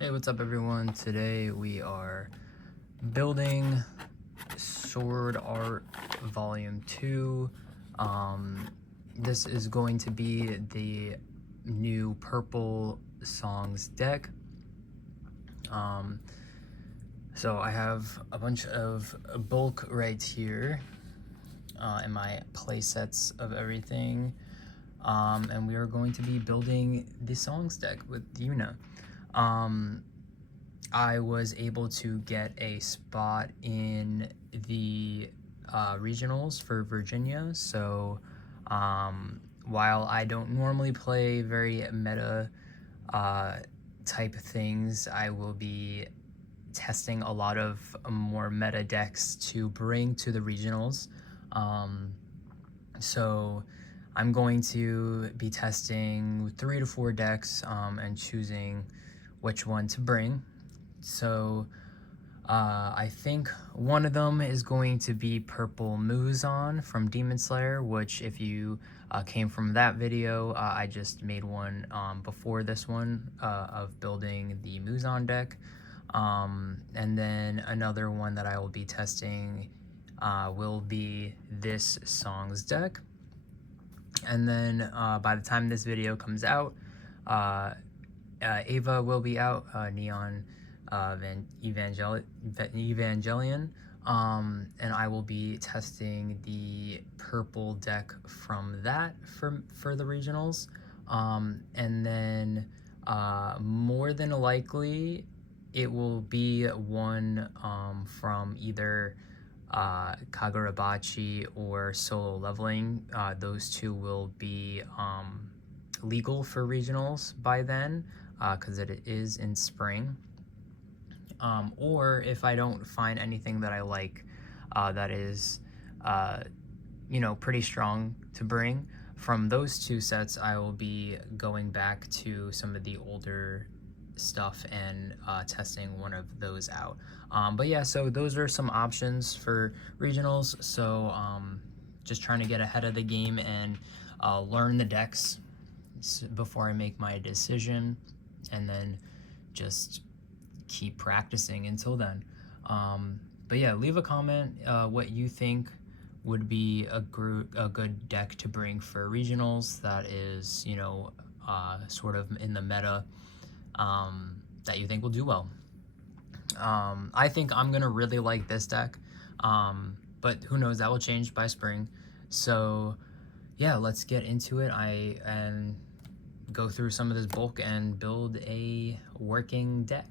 Hey, what's up everyone? Today we are building Sword Art Volume 2. This is going to be the new Purple Songs deck. So I have a bunch of bulk right here in my play sets of everything. And we are going to be building the Songs deck with Yuna. I was able to get a spot in the regionals for Virginia, so while I don't normally play very meta type things, I will be testing a lot of more meta decks to bring to the regionals. So I'm going to be testing 3 to 4 decks and choosing which one to bring. So I think one of them is going to be Purple Muzan from Demon Slayer, which if you came from that video, I just made one before this one of building the Muzan deck. And then another one that I will be testing will be this Songs deck. And then by the time this video comes out, Ava will be out, Neon Evangelion, and I will be testing the purple deck from that for the regionals, and then more than likely it will be one from either Kagurabachi or Solo Leveling. Those two will be legal for regionals by then, because it is in spring. Or if I don't find anything that I like that is pretty strong to bring from those two sets, I will be going back to some of the older stuff and testing one of those out. But yeah, so those are some options for regionals. So just trying to get ahead of the game and learn the decks before I make my decision, and then just keep practicing until then. But yeah, leave a comment what you think would be a good deck to bring for regionals that is, sort of in the meta, that you think will do well. I think I'm gonna really like this deck, but who knows, that will change by spring. So yeah, let's get into it and go through some of this bulk and build a working deck.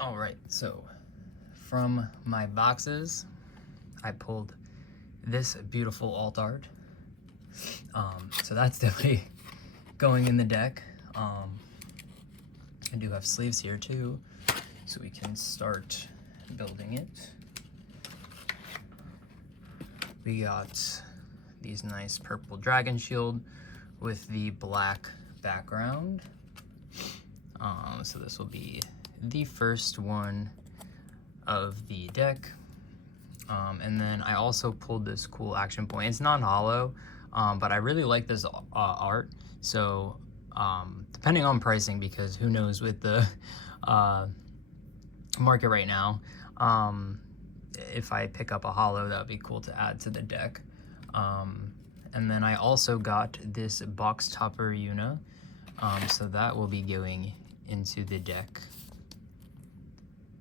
All right, so from my boxes, I pulled this beautiful alt art. So that's definitely going in the deck. I do have sleeves here too, so we can start building it. We got these nice purple dragon shield with the black background. So this will be the first one of the deck. And then I also pulled this cool action point. It's non-hollow, but I really like this art. So depending on pricing, because who knows with the market right now, if I pick up a hollow, that would be cool to add to the deck. And then I also got this box topper Yuna, so that will be going into the deck.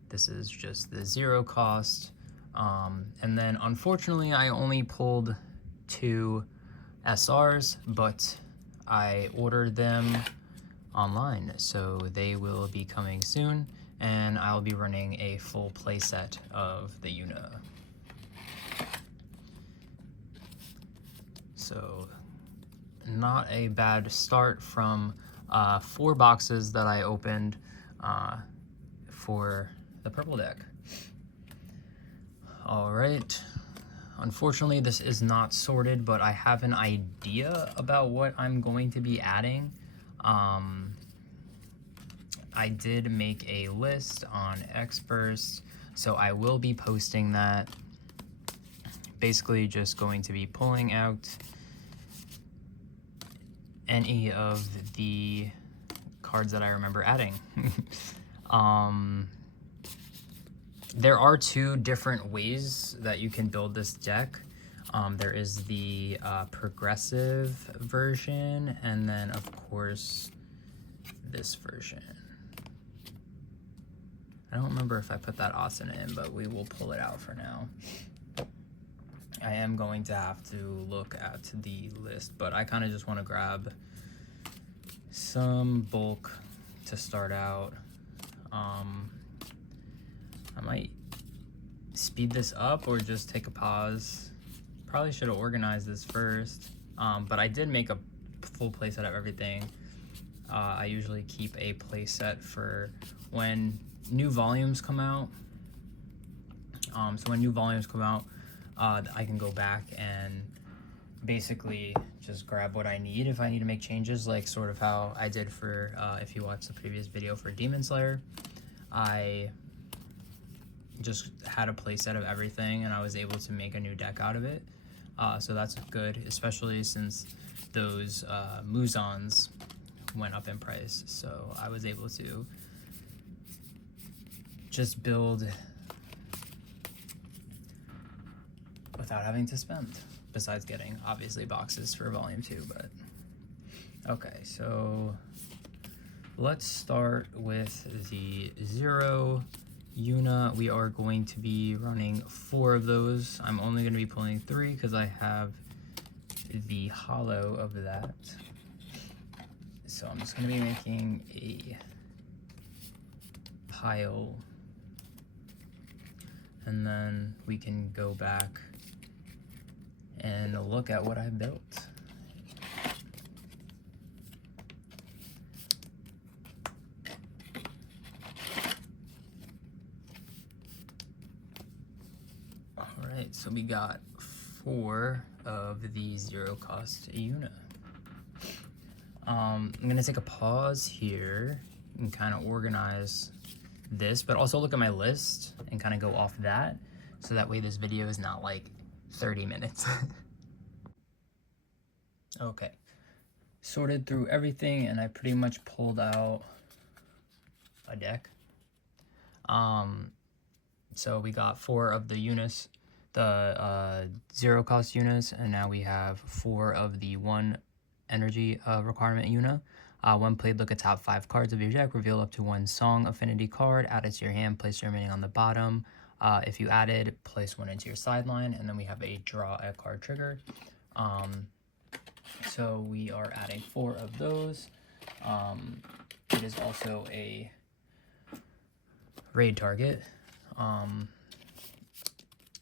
This is just the 0 cost. And then unfortunately I only pulled 2 SRs, but I ordered them online, so they will be coming soon, and I'll be running a full playset of the Yuna. So not a bad start from 4 boxes that I opened for the purple deck. All right, unfortunately this is not sorted, but I have an idea about what I'm going to be adding. I did make a list on Xburst, so I will be posting that. Basically just going to be pulling out any of the cards that I remember adding. There are two different ways that you can build this deck. There is the progressive version, and then of course this version. I don't remember if I put that asana in, but we will pull it out for now. I am going to have to look at the list, but I kind of just want to grab some bulk to start out. I might speed this up or just take a pause. Probably should have organized this first, but I did make a full playset of everything. I usually keep a playset for when new volumes come out. So when new volumes come out, I can go back and basically just grab what I need if I need to make changes, like sort of how I did for, if you watched the previous video for Demon Slayer. I just had a playset of everything and I was able to make a new deck out of it. So that's good, especially since those Muzans went up in price. So I was able to just build without having to spend, besides getting obviously boxes for volume 2. But okay, so let's start with the Zero Yuna. We are going to be running 4 of those. I'm only going to be pulling 3 because I have the hollow of that. So I'm just going to be making a pile, and then we can go back and look at what I built. Alright, so we got 4 of the zero cost Yuna. I'm gonna take a pause here and kind of organize this, but also look at my list and kind of go off that, so that way this video is not like 30 minutes. Okay, sorted through everything and I pretty much pulled out a deck. So we got 4 of the Yunas, the zero cost Yunas, and now we have 4 of the 1 energy requirement Yuna. When played, look at top 5 cards of your deck, reveal up to 1 song affinity card, add it to your hand, place your remaining on the bottom. If you added, place 1 into your sideline, and then we have a draw a card trigger. So we are adding 4 of those. It is also a raid target.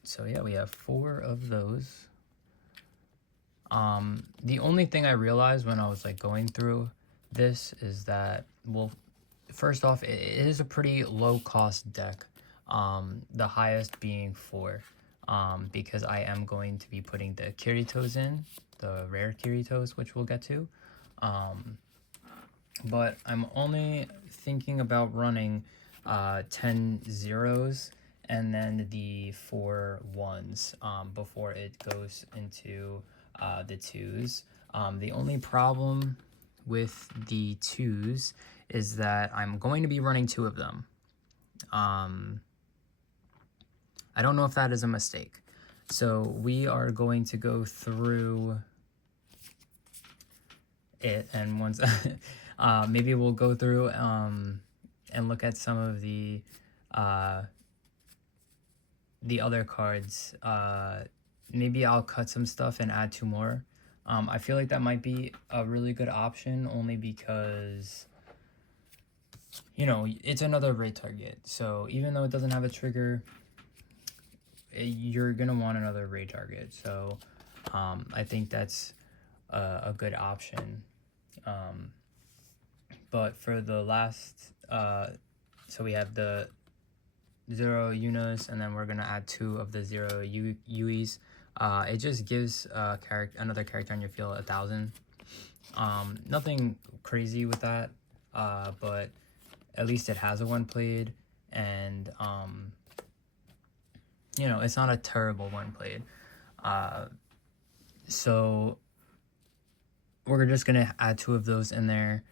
So yeah, we have 4 of those. The only thing I realized when I was like going through this is that, well, first off, it is a pretty low cost deck. The highest being 4, because I am going to be putting the Kiritos in, the rare Kiritos, which we'll get to. But I'm only thinking about running 10 zeros and then the 4 ones before it goes into the 2s. The only problem with the 2s is that I'm going to be running 2 of them. I don't know if that is a mistake. So we are going to go through it, and once maybe we'll go through and look at some of the other cards. Maybe I'll cut some stuff and add 2 more. I feel like that might be a really good option, only because, you know, it's another raid target. So even though it doesn't have a trigger, you're gonna want another raid target. So I think that's a good option. But for the last, so we have the 0 Yunas, and then we're gonna add 2 of the 0 Yuis. It just gives another character on your field 1,000. Nothing crazy with that, but at least it has a 1 played, and you know, it's not a terrible 1 played. So we're just gonna add 2 of those in there.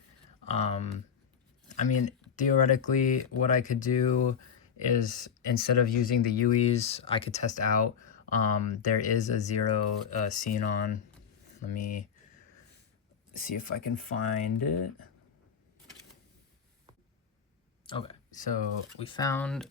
I mean, theoretically, what I could do is instead of using the UEs, I could test out. There is a 0 xenon. Let me see if I can find it. Okay, so we found,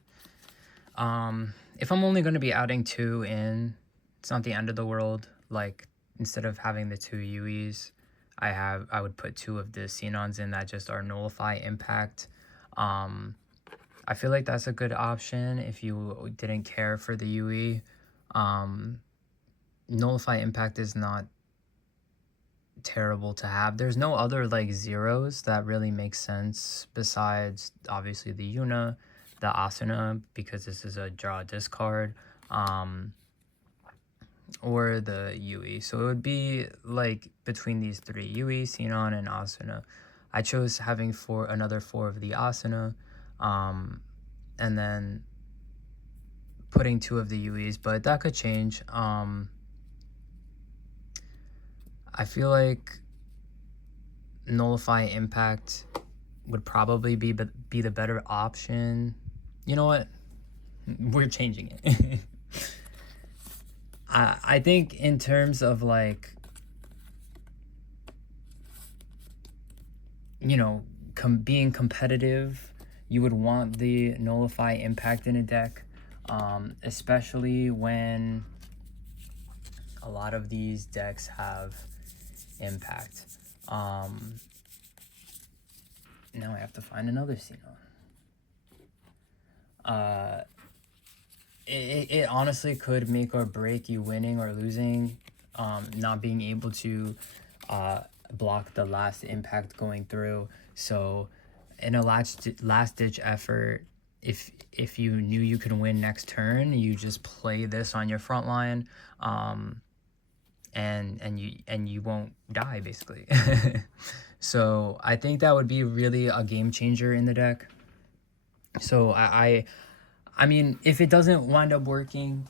if I'm only going to be adding 2 in, it's not the end of the world. Like, instead of having the 2 UEs, I would put 2 of the xenons in that just are nullify impact. I feel like that's a good option if you didn't care for the UE. Nullify impact is not terrible to have. There's no other like zeros that really make sense besides obviously the Yuna, the Asuna, because this is a draw discard, or the UE. So it would be like between these 3, UE, Xenon, and Asuna. I chose having another 4 of the Asuna, and then putting 2 of the UEs, but that could change. I feel like nullify impact would probably be the better option. You know what? We're changing it. I think in terms of like, you know, being competitive, you would want the nullify impact in a deck, especially when a lot of these decks have impact. Now I have to find another Xenon. It honestly could make or break you winning or losing, not being able to block the last impact going through. So in a last ditch effort, if you knew you could win next turn, you just play this on your front line, and you won't die basically. So I think that would be really a game changer in the deck. So I mean, if it doesn't wind up working,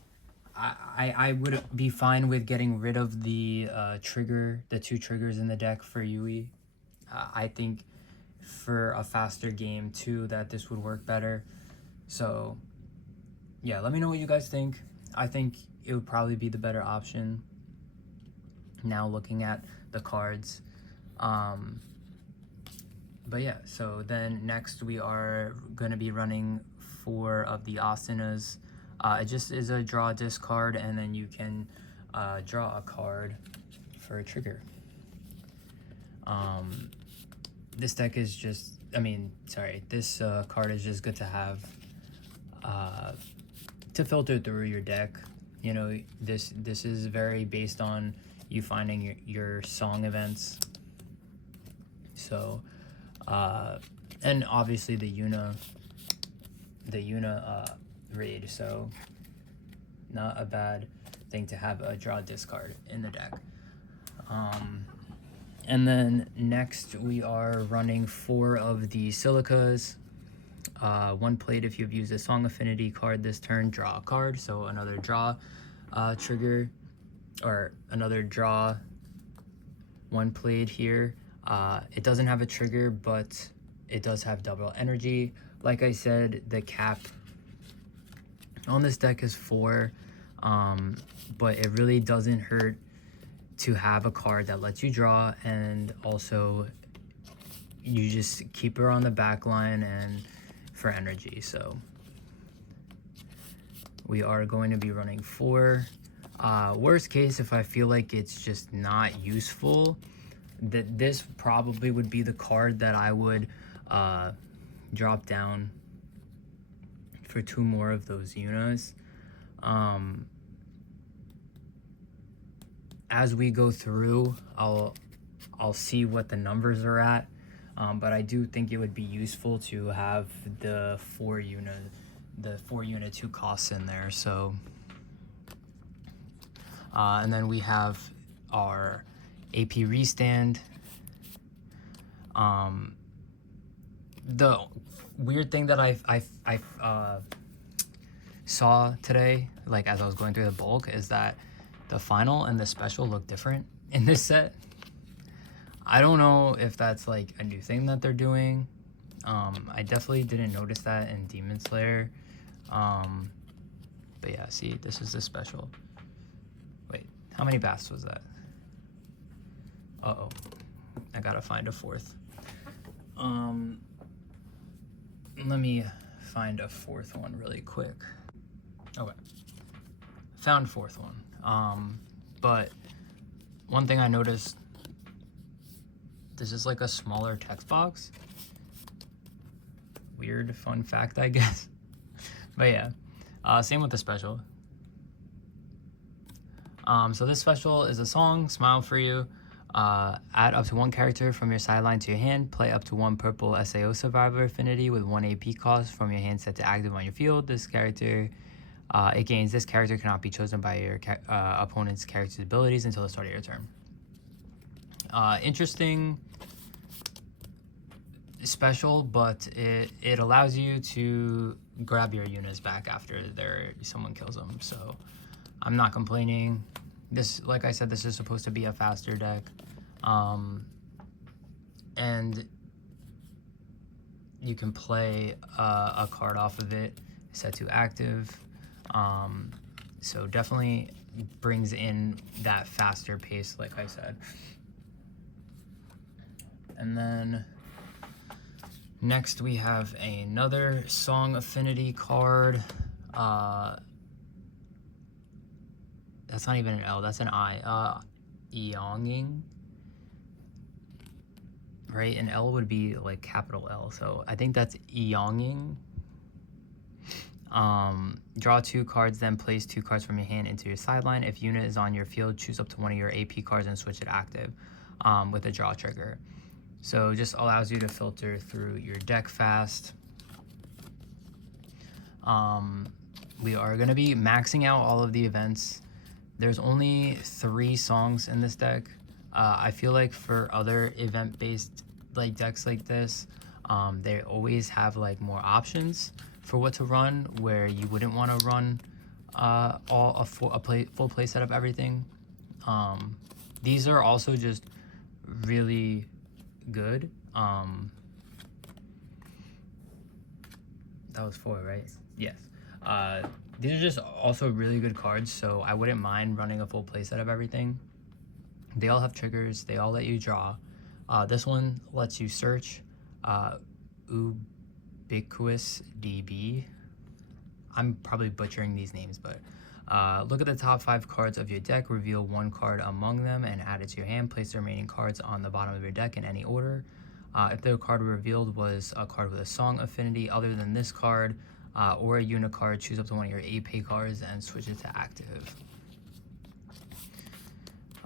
I would be fine with getting rid of the the 2 triggers in the deck for Yui. I think for a faster game too that this would work better. So yeah, let me know what you guys think. I think it would probably be the better option now looking at the cards. But yeah, so then next we are going to be running 4 of the Asunas. It just is a draw discard, and then you can draw a card for a trigger. This deck is just, this card is just good to have to filter through your deck. You know, this is very based on you finding your song events. So, and obviously the Yuna raid, so not a bad thing to have a draw discard in the deck. And then next we are running 4 of the Silicas. 1 played if you've used a Song Affinity card this turn, draw a card. So another draw trigger, or another draw 1 played here. It doesn't have a trigger, but it does have double energy. Like I said, the cap on this deck is 4, but it really doesn't hurt to have a card that lets you draw, and also you just keep her on the back line and for energy. So we are going to be running 4. Worst case, if I feel like it's just not useful, that this probably would be the card that I would drop down for 2 more of those Yunas. As we go through, I'll see what the numbers are at, but I do think it would be useful to have the 4 Yuna 2 costs in there. So and then we have our AP restand. The weird thing that I saw today, like as I was going through the bulk, is that the final and the special look different in this set. I don't know if that's like a new thing that they're doing, I definitely didn't notice that in Demon Slayer. But yeah, see, this is the special. Wait, how many baths was that? Uh-oh, I gotta find a fourth. Let me find a fourth one really quick. Okay, found fourth one. But one thing I noticed, this is like a smaller text box. Weird fun fact, I guess. But yeah, same with the special. So this special is a song, Smile For You. Add up to one character from your sideline to your hand. Play up to one purple SAO survivor affinity with 1 AP cost from your hand set to active on your field. This character, this character cannot be chosen by your opponent's character's abilities until the start of your turn. Interesting special, but it allows you to grab your Yunas back after someone kills them, so I'm not complaining. This, like I said, this is supposed to be a faster deck, and you can play a card off of it set to active, so definitely brings in that faster pace, like I said. And then next we have another song affinity card. That's not even an L, that's an I. Yonging. Right? An L would be like capital L, so I think that's Yonging. Draw 2 cards, then place 2 cards from your hand into your sideline. If Yuna is on your field, choose up to one of your AP cards and switch it active with a draw trigger. So just allows you to filter through your deck fast. We are going to be maxing out all of the events. There's only 3 songs in this deck. I feel like for other event-based like decks like this, they always have like more options for what to run, where you wouldn't want to run a full play set of everything. These are also just really good. That was 4, right? Yes. These are just also really good cards, so I wouldn't mind running a full playset of everything. They all have triggers, they all let you draw. This one lets you search. Ubiquitous DB. I'm probably butchering these names, but look at the top 5 cards of your deck, reveal 1 card among them and add it to your hand. Place the remaining cards on the bottom of your deck in any order. If the card revealed was a card with a song affinity other than this card, or a Yuna card, choose up to one of your AP cards and switch it to active.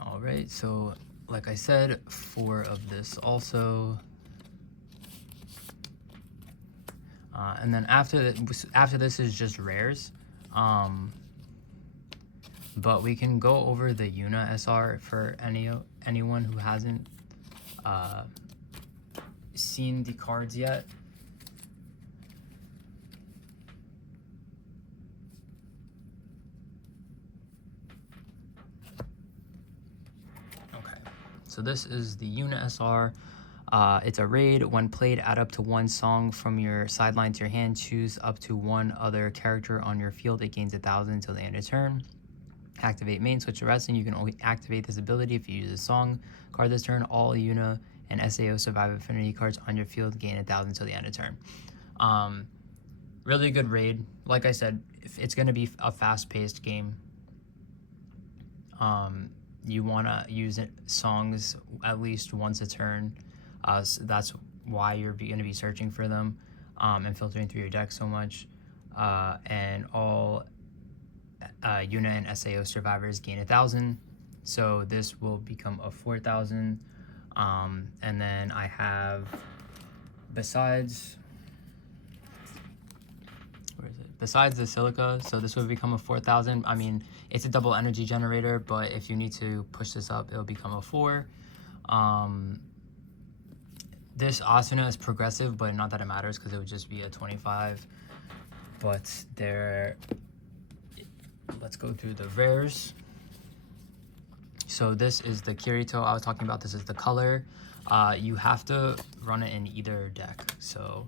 Alright, so like I said, 4 of this also. And then after this is just rares. But we can go over the Yuna SR for anyone who hasn't seen the cards yet. Okay, so this is the Yuna SR. It's a raid. When played, add up to 1 song from your sideline to your hand. Choose up to 1 other character on your field. It gains 1,000 until the end of turn. Activate main, switch to resting. You can only activate this ability if you use a song card this turn. All Yuna and SAO Survivor Affinity cards on your field gain 1,000 until the end of turn. Really good raid. Like I said, if it's going to be a fast-paced game. You want to use songs at least once a turn. So that's why you're going to be searching for them and filtering through your deck so much. And all Yuna and SAO survivors gain 1,000. So this will become a 4,000. And then I have, besides the silica, so this would become a 4,000. I mean, it's a double energy generator, but if you need to push this up, it'll become a 4. This Asuna is progressive, but not that it matters because it would just be a 25. But let's go through the rares. So this is the Kirito I was talking about. This is the color. You have to run it in either deck. So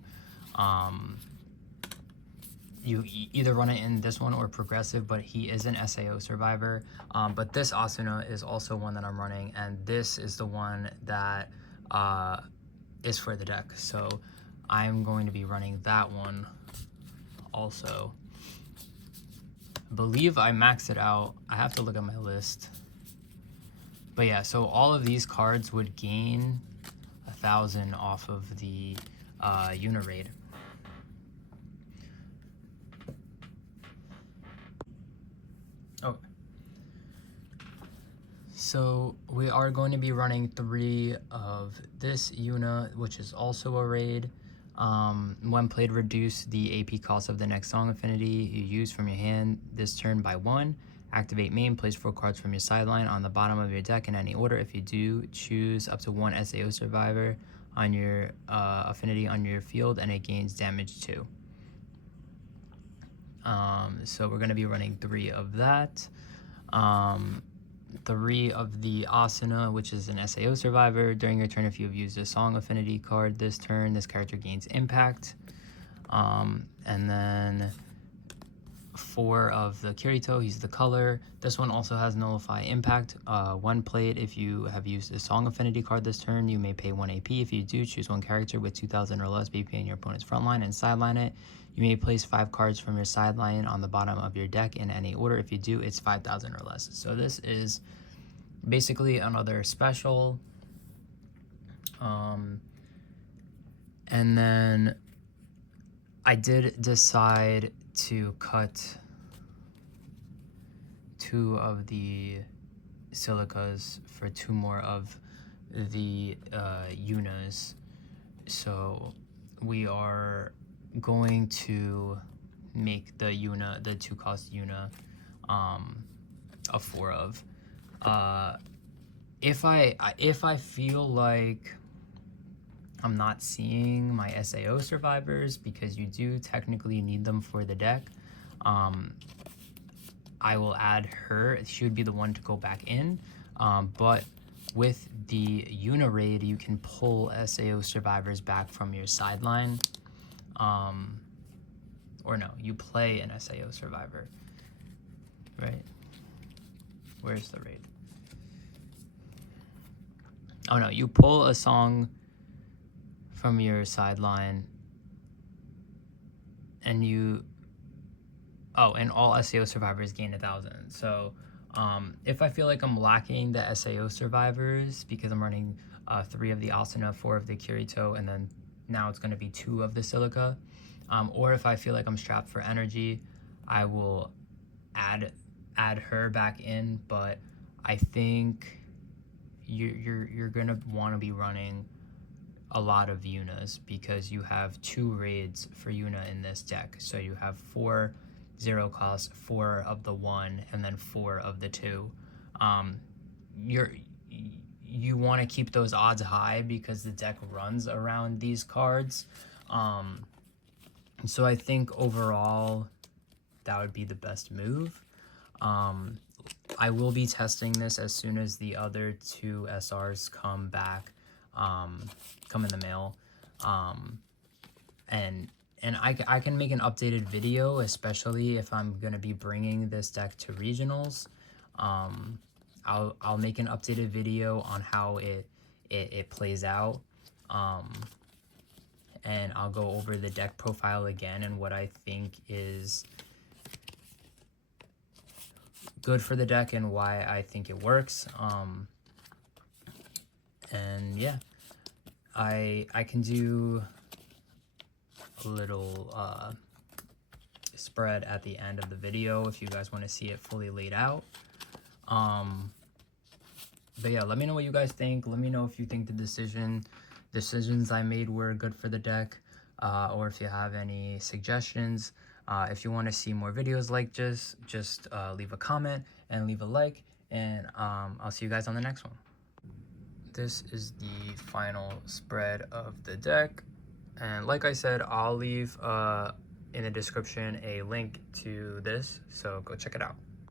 you either run it in this one or progressive, but he is an SAO survivor. But this Asuna is also one that I'm running, and this is the one that is for the deck. So I'm going to be running that one also. I believe I maxed it out. I have to look at my list. But yeah, so all of these cards would gain 1,000 off of the Yuna raid. Oh. So we are going to be running 3 of this Yuna, which is also a raid. When played, reduce the AP cost of the next song affinity you use from your hand this turn by 1. Activate main, place 4 cards from your sideline on the bottom of your deck in any order. If you do, choose up to 1 SAO survivor on your affinity on your field, and it gains damage 2. So we're going to be running 3 of that. 3 of the Asuna, which is an SAO survivor. During your turn, if you have used a song affinity card this turn, this character gains impact. And then 4 of the Kirito, he's the color. This one also has nullify impact. When played, if you have used a song affinity card this turn, you may pay 1 AP. If you do, choose 1 character with 2,000 or less BP in your opponent's front line and sideline it. You may place 5 cards from your sideline on the bottom of your deck in any order. If you do, it's 5,000 or less. So this is basically another special. And then I did decide to cut 2 of the silicas for 2 more of the Yunas. So we are going to make the Yuna, the 2-cost Yuna, a 4 of. If I feel like I'm not seeing my SAO survivors, because you do technically need them for the deck, I will add her. She would be the one to go back in. But with the Yuna raid, you can pull SAO survivors back from your sideline. Or no, you play an SAO survivor, right? Where's the raid? Oh no, you pull a song from your sideline, and and all SAO survivors gain 1,000. So if I feel like I'm lacking the SAO survivors because I'm running 3 of the Asuna, 4 of the Kirito, and then now it's going to be 2 of the Silica, or if I feel like I'm strapped for energy, I will add her back in. But I think you're gonna want to be running a lot of Yunas, because you have 2 raids for Yuna in this deck. So you have 4 0 cost, 4 of the 1, and then 4 of the 2. You want to keep those odds high because the deck runs around these cards. So I think overall that would be the best move. I will be testing this as soon as the other 2 SRs come back, come in the mail. And I can make an updated video, especially if I'm going to be bringing this deck to regionals. I'll make an updated video on how it plays out. And I'll go over the deck profile again and what I think is good for the deck and why I think it works. And yeah, I can do a little spread at the end of the video if you guys want to see it fully laid out. But yeah, let me know what you guys think. Let me know if you think the decisions I made were good for the deck, or if you have any suggestions. If you want to see more videos like this, just leave a comment and leave a like, and I'll see you guys on the next one. This is the final spread of the deck, and like I said, I'll leave in the description a link to this, so go check it out.